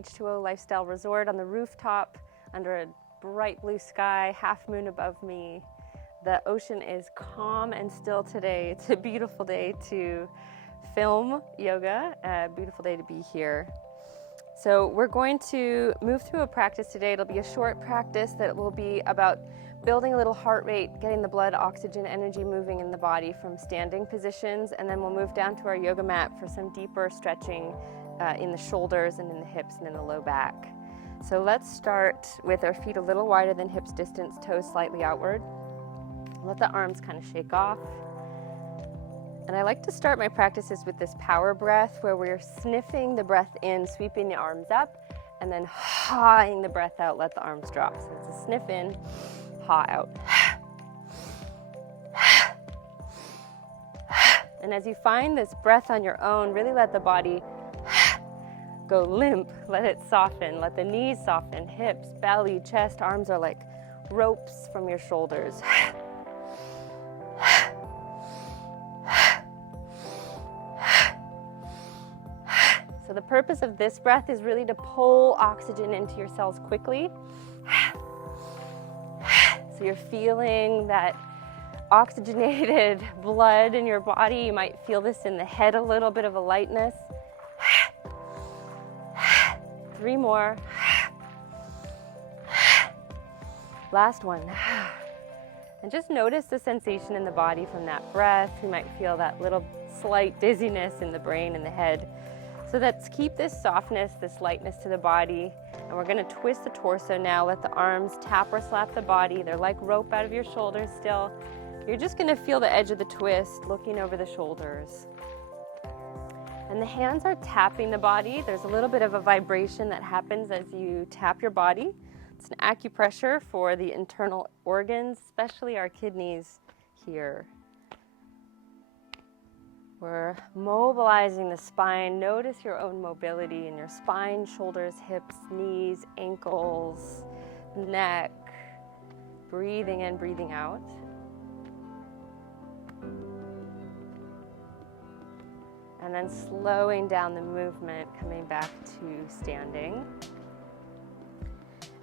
H2O lifestyle resort on the rooftop under a bright blue sky, half moon above me. The ocean is calm and still today. It's a beautiful day to film yoga, a beautiful day to be here. So we're going to move through a practice today. It'll be a short practice that will be about building a little heart rate, getting the blood, oxygen, energy moving in the body from standing positions, and then we'll move down to our yoga mat for some deeper stretching in the shoulders and in the hips and in the low back. So let's start with our feet a little wider than hips distance, toes slightly outward. Let the arms kind of shake off. And I like to start my practices with this power breath where we're sniffing the breath in, sweeping the arms up, and then hawing the breath out, let the arms drop. So it's a sniff in, haw out. And as you find this breath on your own, really let the body go limp, let it soften, let the knees soften, hips, belly, chest, arms are like ropes from your shoulders. So the purpose of this breath is really to pull oxygen into your cells quickly. So you're feeling that oxygenated blood in your body. You might feel this in the head, a little bit of a lightness. 3 more. Last one. And just notice the sensation in the body from that breath. You might feel that little slight dizziness in the brain and the head. So let's keep this softness, this lightness to the body. And we're going to twist the torso now. Let the arms tap or slap the body. They're like rope out of your shoulders still. You're just going to feel the edge of the twist, looking over the shoulders. And the hands are tapping the body. There's a little bit of a vibration that happens as you tap your body. It's an acupressure for the internal organs, especially our kidneys here. We're mobilizing the spine. Notice your own mobility in your spine, shoulders, hips, knees, ankles, neck. Breathing in, breathing out. And then slowing down the movement, coming back to standing.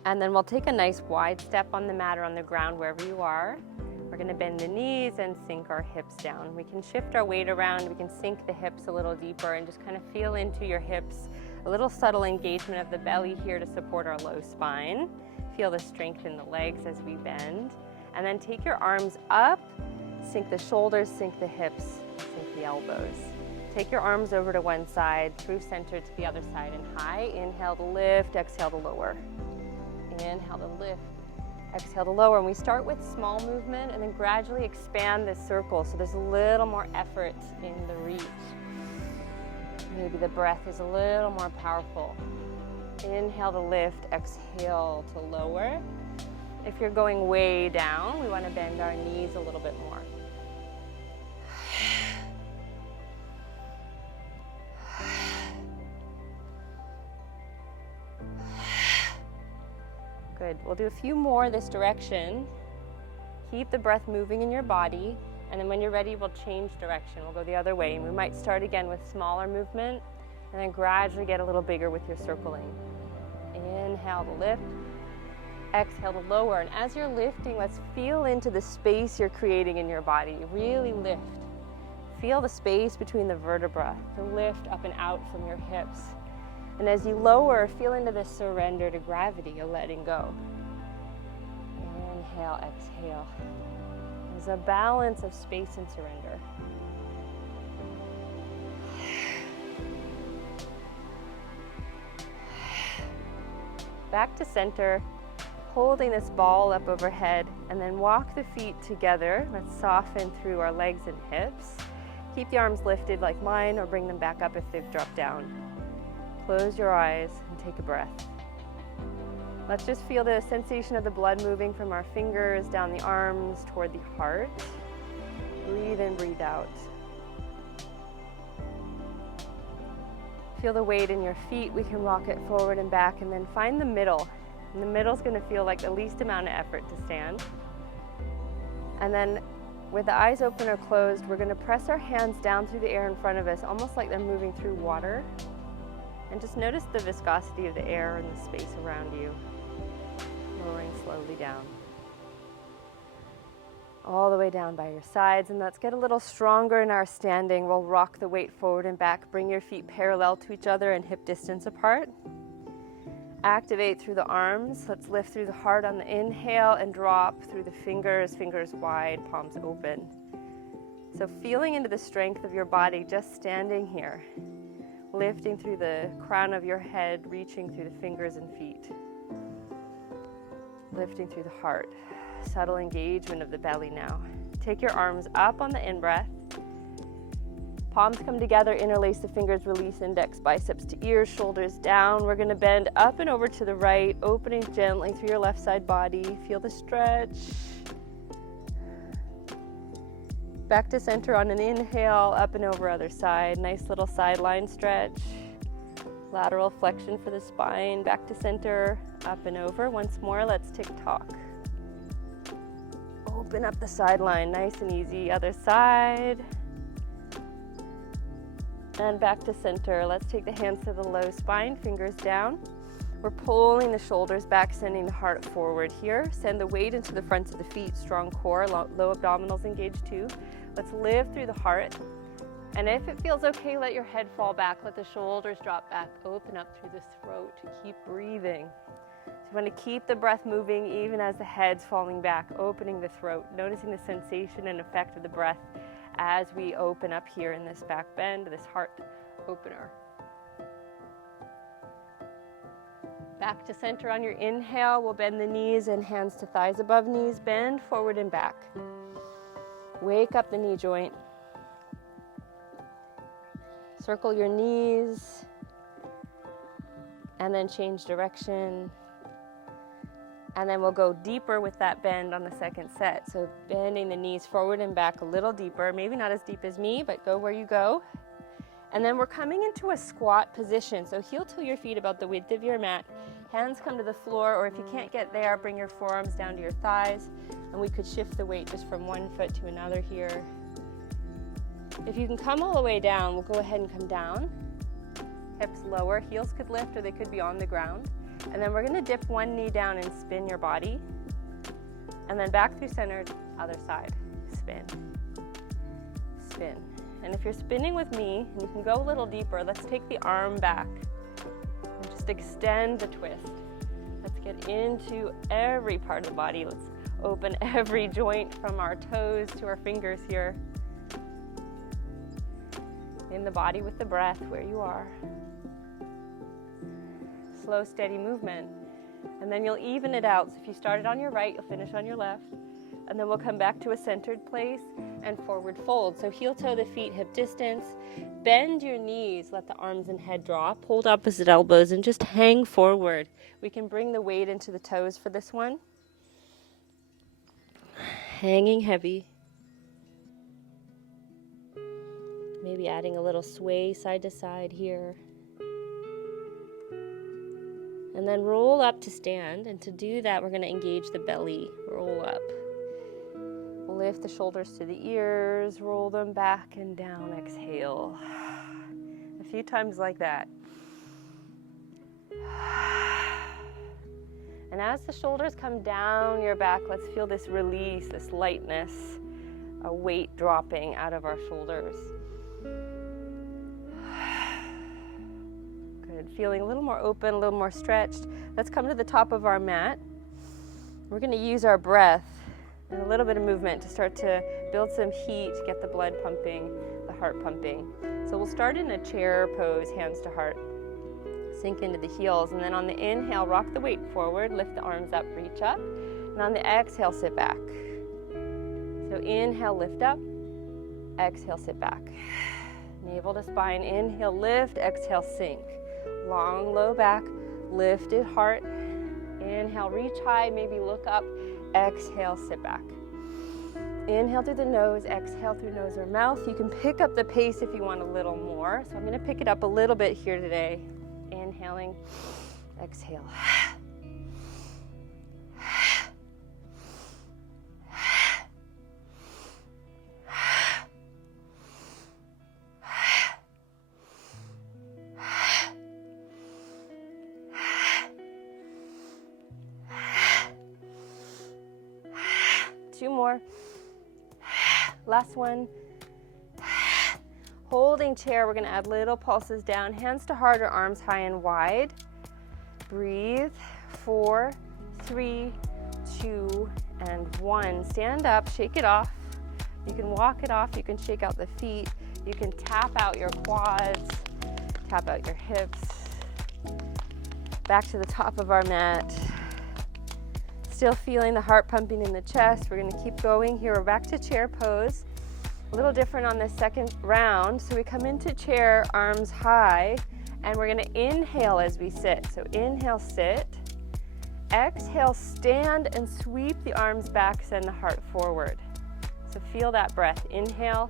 And then we'll take a nice wide step on the mat or on the ground wherever you are. We're going to bend the knees and sink our hips down. We can shift our weight around. We can sink the hips a little deeper and just kind of feel into your hips. A little subtle engagement of the belly here to support our low spine. Feel the strength in the legs as we bend. And then take your arms up, sink the shoulders, sink the hips, sink the elbows. Take your arms over to one side, through center to the other side and high. Inhale to lift, exhale to lower. Inhale to lift, exhale to lower. And we start with small movement and then gradually expand this circle so there's a little more effort in the reach. Maybe the breath is a little more powerful. Inhale to lift, exhale to lower. If you're going way down, we want to bend our knees a little bit more. Good. We'll do a few more this direction. Keep the breath moving in your body, and then when you're ready, we'll change direction. We'll go the other way, and we might start again with smaller movement, and then gradually get a little bigger with your circling. Inhale to lift, exhale to lower, and as you're lifting, let's feel into the space you're creating in your body. Really lift. Feel the space between the vertebrae, the lift up and out from your hips. And as you lower, feel into this surrender to gravity, you're letting go. Inhale, exhale. There's a balance of space and surrender. Back to center, holding this ball up overhead, and then walk the feet together. Let's soften through our legs and hips. Keep the arms lifted like mine, or bring them back up if they've dropped down. Close your eyes and take a breath. Let's just feel the sensation of the blood moving from our fingers down the arms toward the heart. Breathe in, breathe out. Feel the weight in your feet. We can rock it forward and back, and then find the middle. And the middle is going to feel like the least amount of effort to stand. And then with the eyes open or closed, we're going to press our hands down through the air in front of us, almost like they're moving through water. And just notice the viscosity of the air and the space around you. Lowering slowly down. All the way down by your sides, and let's get a little stronger in our standing. We'll rock the weight forward and back. Bring your feet parallel to each other and hip distance apart. Activate through the arms. Let's lift through the heart on the inhale and drop through the fingers, fingers wide, palms open. So feeling into the strength of your body, just standing here. Lifting through the crown of your head, reaching through the fingers and feet. Lifting through the heart. Subtle engagement of the belly now. Take your arms up on the in-breath. Palms come together, interlace the fingers, release index, biceps to ears, shoulders down. We're going to bend up and over to the right, opening gently through your left side body. Feel the stretch. Back to center on an inhale, up and over other side. Nice little sideline stretch. Lateral flexion for the spine. Back to center, up and over. Once more, let's tick-tock. Open up the sideline, nice and easy. Other side. And back to center. Let's take the hands to the low spine, fingers down. We're pulling the shoulders back, sending the heart forward here. Send the weight into the fronts of the feet, strong core, low abdominals engaged too. Let's lift through the heart. And if it feels okay, let your head fall back. Let the shoulders drop back. Open up through the throat. Keep breathing. So you want to keep the breath moving even as the head's falling back, opening the throat, noticing the sensation and effect of the breath as we open up here in this back bend, this heart opener. Back to center on your inhale. We'll bend the knees and hands to thighs above knees. Bend forward and back. Wake up the knee joint. Circle your knees and then change direction. And then we'll go deeper with that bend on the second set. So bending the knees forward and back a little deeper, maybe not as deep as me, but go where you go. And then we're coming into a squat position. So heel toe your feet about the width of your mat. Hands come to the floor, or if you can't get there, bring your forearms down to your thighs. And we could shift the weight just from one foot to another here. If you can come all the way down, we'll go ahead and come down. Hips lower, heels could lift or they could be on the ground. And then we're going to dip one knee down and spin your body. And then back through center, other side. Spin. Spin. And if you're spinning with me, and you can go a little deeper, let's take the arm back. And just extend the twist. Let's get into every part of the body. Let's open every joint from our toes to our fingers here. In the body with the breath where you are. Slow, steady movement. And then you'll even it out. So if you started on your right, you'll finish on your left. And then we'll come back to a centered place and forward fold. So heel toe the feet, hip distance. Bend your knees, let the arms and head drop. Hold opposite elbows and just hang forward. We can bring the weight into the toes for this one. Hanging heavy. Maybe adding a little sway side to side here. And then roll up to stand. And to do that, we're going to engage the belly. Roll up. Lift the shoulders to the ears. Roll them back and down. Exhale. A few times like that. And as the shoulders come down your back, let's feel this release, this lightness, a weight dropping out of our shoulders. Good. Feeling a little more open, a little more stretched. Let's come to the top of our mat. We're going to use our breath and a little bit of movement to start to build some heat, get the blood pumping, the heart pumping. So we'll start in a chair pose, hands to heart. Sink into the heels, and then on the inhale, rock the weight forward, lift the arms up, reach up. And on the exhale, sit back. So inhale, lift up. Exhale, sit back. Navel to spine, inhale, lift, exhale, sink. Long, low back, lifted heart. Inhale, reach high, maybe look up. Exhale, sit back. Inhale through the nose, exhale through nose or mouth. You can pick up the pace if you want a little more. So I'm going to pick it up a little bit here today. Inhaling, exhale. 2 more. Last one. Holding chair, we're gonna add little pulses down, hands to heart or arms high and wide. Breathe. 4, 3, 2, and 1. Stand up, shake it off. You can walk it off, you can shake out the feet, you can tap out your quads, tap out your hips. Back to the top of our mat. Still feeling the heart pumping in the chest. We're gonna keep going here. We're back to chair pose. A little different on this second round. So we come into chair, arms high, and we're gonna inhale as we sit. So inhale, sit. Exhale, stand and sweep the arms back, send the heart forward. So feel that breath. Inhale,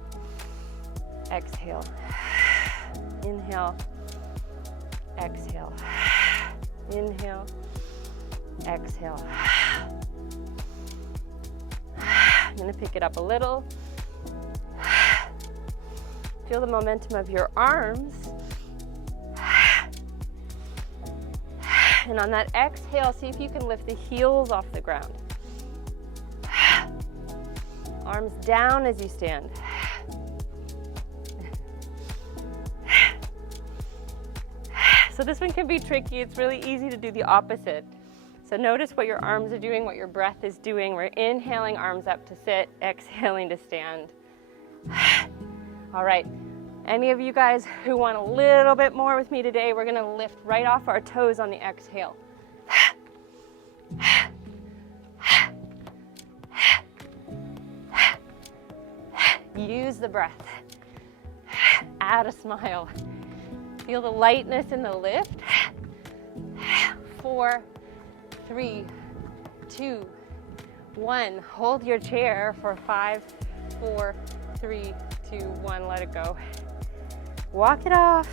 exhale. Inhale, exhale. Inhale, exhale. I'm gonna pick it up a little. Feel the momentum of your arms. And on that exhale, see if you can lift the heels off the ground. Arms down as you stand. So this one can be tricky. It's really easy to do the opposite. So notice what your arms are doing, what your breath is doing. We're inhaling, arms up to sit, exhaling to stand. All right, any of you guys who want a little bit more with me today, we're gonna lift right off our toes on the exhale. Use the breath. Add a smile. Feel the lightness in the lift. 4, 3, 2, 1. Hold your chair for 5, 4, 3, 2, 1. Let it go. Walk it off.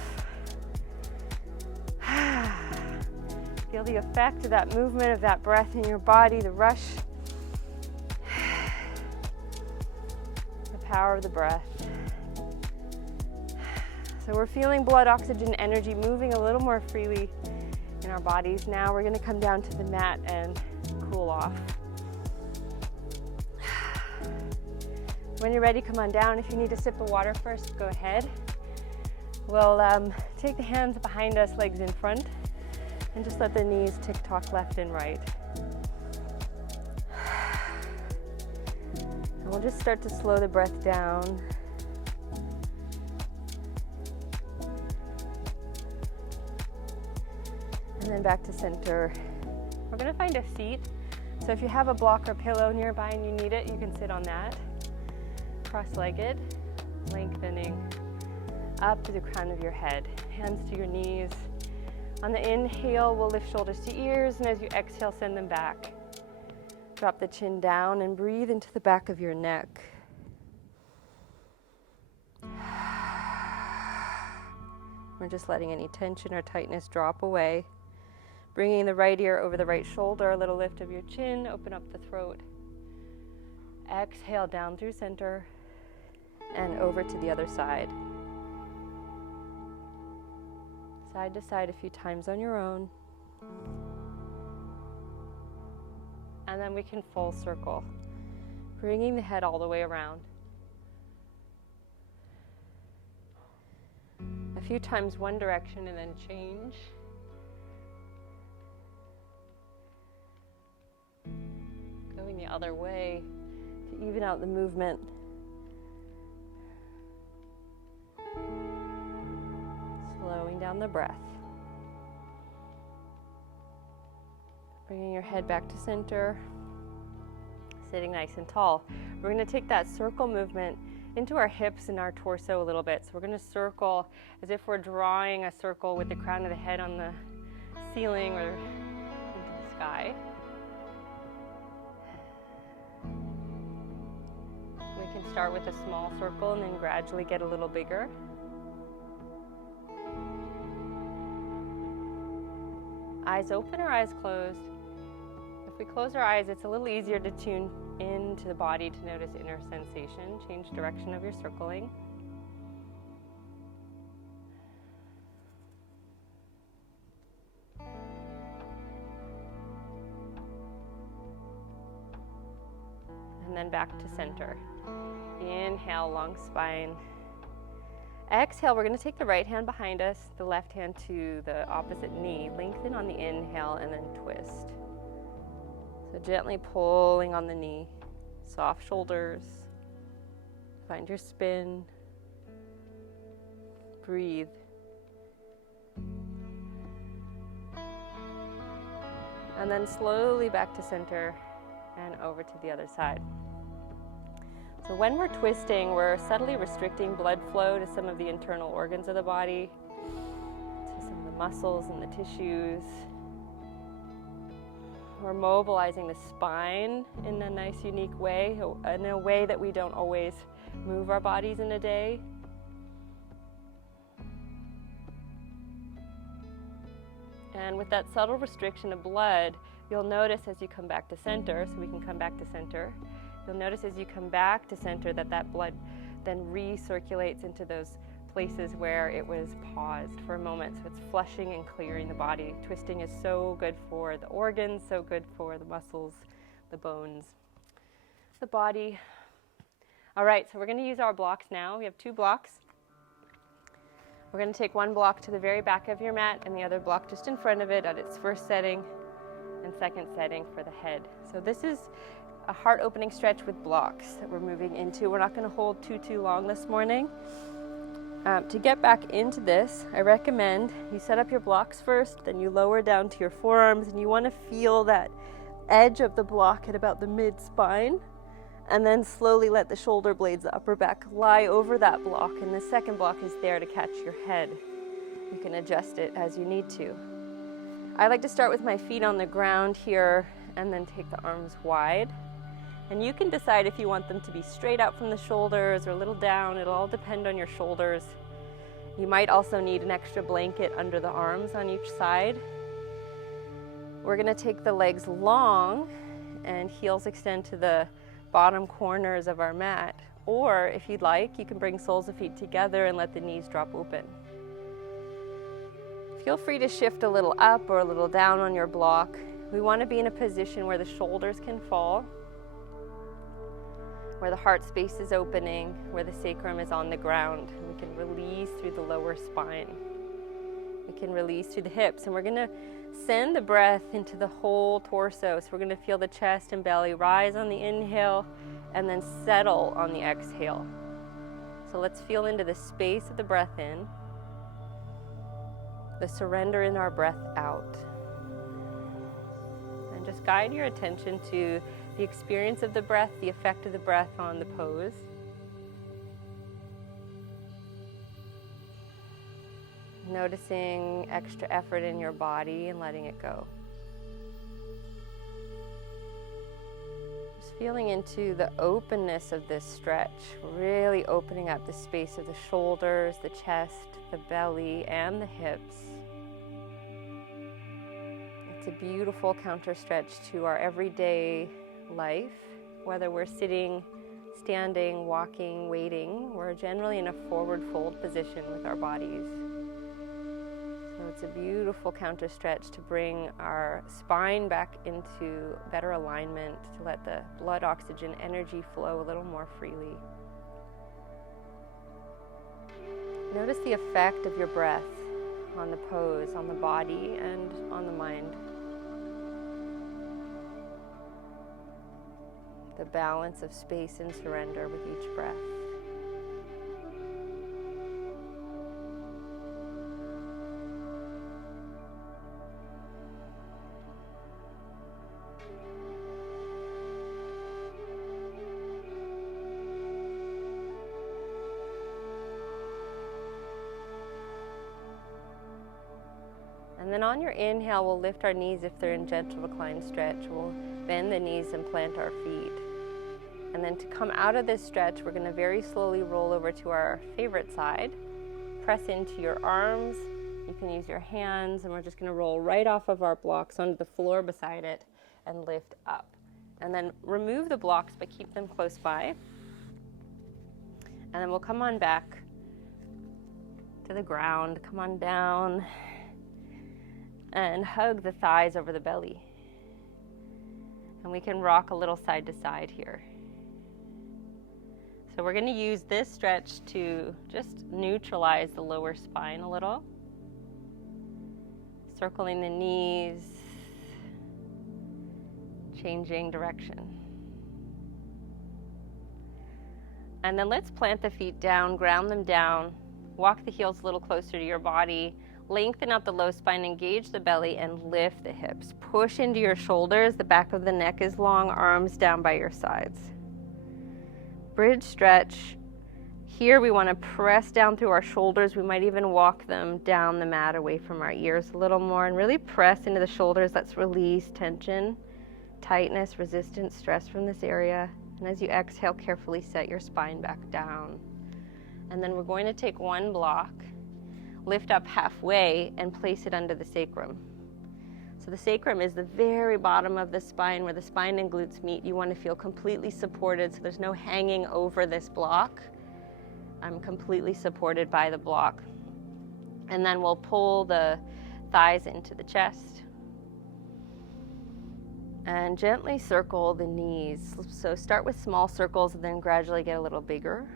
Feel the effect of that movement, of that breath in your body, the rush. The power of the breath. So we're feeling blood, oxygen, energy moving a little more freely in our bodies. Now we're going to come down to the mat and cool off. When you're ready, come on down. If you need a sip of water first, go ahead. We'll take the hands behind us, legs in front, and just let the knees tick-tock left and right. And we'll just start to slow the breath down. And then back to center. We're gonna find a seat. So if you have a block or pillow nearby and you need it, you can sit on that. Cross-legged, lengthening up to the crown of your head. Hands to your knees. On the inhale, we'll lift shoulders to ears, and as you exhale, send them back. Drop the chin down and breathe into the back of your neck. We're just letting any tension or tightness drop away. Bringing the right ear over the right shoulder, a little lift of your chin, open up the throat. Exhale down through center and over to the other side. Side to side a few times on your own. And then we can full circle, bringing the head all the way around. A few times one direction and then change. Going the other way to even out the movement. Slowing down the breath. Bringing your head back to center. Sitting nice and tall. We're going to take that circle movement into our hips and our torso a little bit. So we're going to circle as if we're drawing a circle with the crown of the head on the ceiling or into the sky. We can start with a small circle and then gradually get a little bigger. Eyes open or eyes closed? If we close our eyes, it's a little easier to tune into the body to notice inner sensation. Change direction of your circling. And and back to center. Inhale, long spine. Exhale, we're going to take the right hand behind us, the left hand to the opposite knee. Lengthen on the inhale and then twist. So gently pulling on the knee. Soft shoulders. Find your spin. Breathe. And then slowly back to center and over to the other side. So when we're twisting, we're subtly restricting blood flow to some of the internal organs of the body, to some of the muscles and the tissues. We're mobilizing the spine in a nice, unique way, in a way that we don't always move our bodies in a day. And with that subtle restriction of blood, you'll notice as you come back to center, so we can come back to center, you'll notice as you come back to center that blood then recirculates into those places where it was paused for a moment. So it's flushing and clearing the body. Twisting is so good for the organs, so good for the muscles, the bones, the body. All right, so we're going to use our blocks now. We have 2 blocks. We're going to take one block to the very back of your mat and the other block just in front of it at its first setting and second setting for the head. So this is a heart opening stretch with blocks that we're moving into. We're not going to hold too long this morning. To get back into this, I recommend you set up your blocks first, then you lower down to your forearms, and you want to feel that edge of the block at about the mid-spine, and then slowly let the shoulder blades, the upper back, lie over that block, and the second block is there to catch your head. You can adjust it as you need to. I like to start with my feet on the ground here, and then take the arms wide. And you can decide if you want them to be straight out from the shoulders or a little down. It'll all depend on your shoulders. You might also need an extra blanket under the arms on each side. We're going to take the legs long and heels extend to the bottom corners of our mat. Or if you'd like, you can bring soles of feet together and let the knees drop open. Feel free to shift a little up or a little down on your block. We want to be in a position where the shoulders can fall, where the heart space is opening, where the sacrum is on the ground. We can release through the lower spine. We can release through the hips, and we're going to send the breath into the whole torso. So we're going to feel the chest and belly rise on the inhale and then settle on the exhale. So let's feel into the space of the breath in, the surrender in our breath out. And just guide your attention to the experience of the breath, the effect of the breath on the pose. Noticing extra effort in your body and letting it go. Just feeling into the openness of this stretch, really opening up the space of the shoulders, the chest, the belly, and the hips. It's a beautiful counter stretch to our everyday life, whether we're sitting, standing, walking, waiting. We're generally in a forward fold position with our bodies. So it's a beautiful counter stretch to bring our spine back into better alignment, to let the blood, oxygen, energy flow a little more freely. Notice the effect of your breath on the pose, on the body, and on the mind. The balance of space and surrender with each breath. And then on your inhale, we'll lift our knees if they're in gentle recline stretch. We'll bend the knees and plant our feet. And then to come out of this stretch, we're going to very slowly roll over to our favorite side. Press into your arms. You can use your hands, and we're just going to roll right off of our blocks onto the floor beside it and lift up. And then remove the blocks, but keep them close by. And then we'll come on back to the ground. Come on down and hug the thighs over the belly. And we can rock a little side to side here. So we're going to use this stretch to just neutralize the lower spine a little. Circling the knees, changing direction. And then let's plant the feet down, ground them down, walk the heels a little closer to your body, lengthen out the low spine, engage the belly, and lift the hips. Push into your shoulders, the back of the neck is long, arms down by your sides. Bridge stretch. Here we want to press down through our shoulders. We might even walk them down the mat away from our ears a little more and really press into the shoulders. Let's release tension, tightness, resistance, stress from this area. And as you exhale, carefully set your spine back down. And then we're going to take one block, lift up halfway, and place it under the sacrum. So the sacrum is the very bottom of the spine where the spine and glutes meet. You want to feel completely supported, so there's no hanging over this block. I'm completely supported by the block. And then we'll pull the thighs into the chest and gently circle the knees. So start with small circles and then gradually get a little bigger.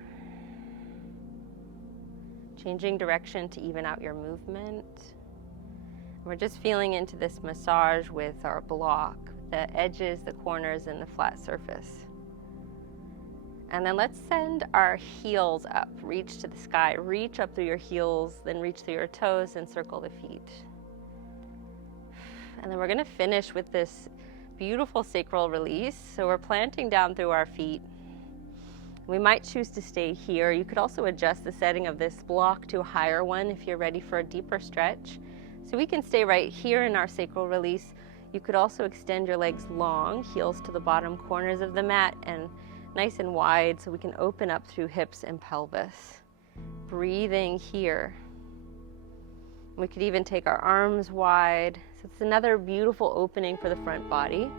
Changing direction to even out your movement. We're just feeling into this massage with our block, the edges, the corners, and the flat surface. And then let's send our heels up, reach to the sky, reach up through your heels, then reach through your toes and circle the feet. And then we're going to finish with this beautiful sacral release. So we're planting down through our feet. We might choose to stay here. You could also adjust the setting of this block to a higher one if you're ready for a deeper stretch. So we can stay right here in our sacral release. You could also extend your legs long, heels to the bottom corners of the mat and nice and wide so we can open up through hips and pelvis. Breathing here. We could even take our arms wide. So it's another beautiful opening for the front body.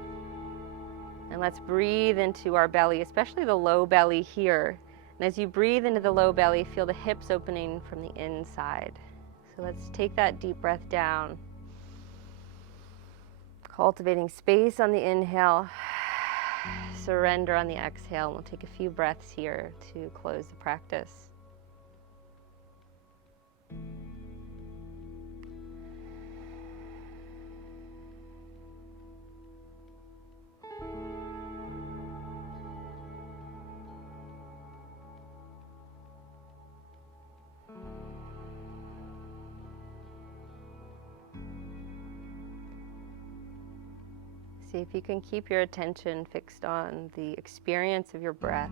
And let's breathe into our belly, especially the low belly here. And as you breathe into the low belly, feel the hips opening from the inside. So let's take that deep breath down. Cultivating space on the inhale, surrender on the exhale. We'll take a few breaths here to close the practice. See if you can keep your attention fixed on the experience of your breath,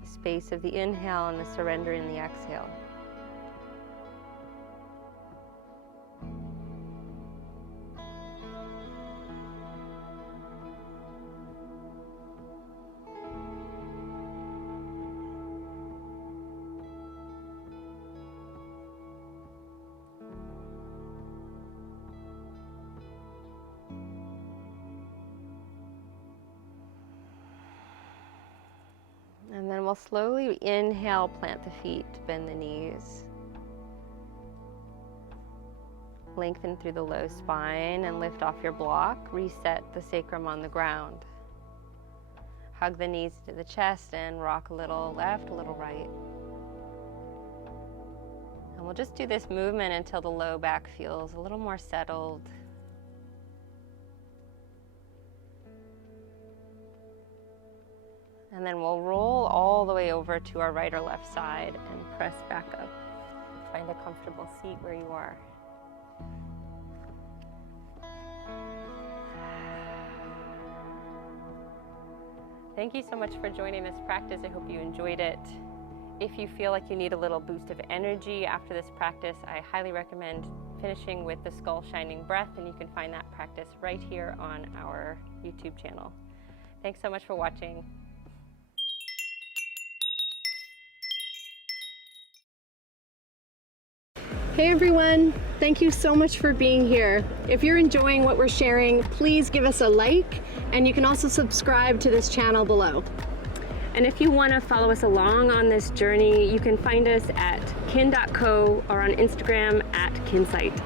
the space of the inhale and the surrender in the exhale. And then we'll slowly inhale, plant the feet, bend the knees. Lengthen through the low spine and lift off your block. Reset the sacrum on the ground. Hug the knees to the chest and rock a little left, a little right. And we'll just do this movement until the low back feels a little more settled. And then we'll roll all the way over to our right or left side and press back up. Find a comfortable seat where you are. Thank you so much for joining this practice. I hope you enjoyed it. If you feel like you need a little boost of energy after this practice, I highly recommend finishing with the skull shining breath, and you can find that practice right here on our YouTube channel. Thanks so much for watching. Hey everyone, thank you so much for being here. If you're enjoying what we're sharing, please give us a like, and you can also subscribe to this channel below. And if you want to follow us along on this journey, you can find us at kin.co or on Instagram at kinsight.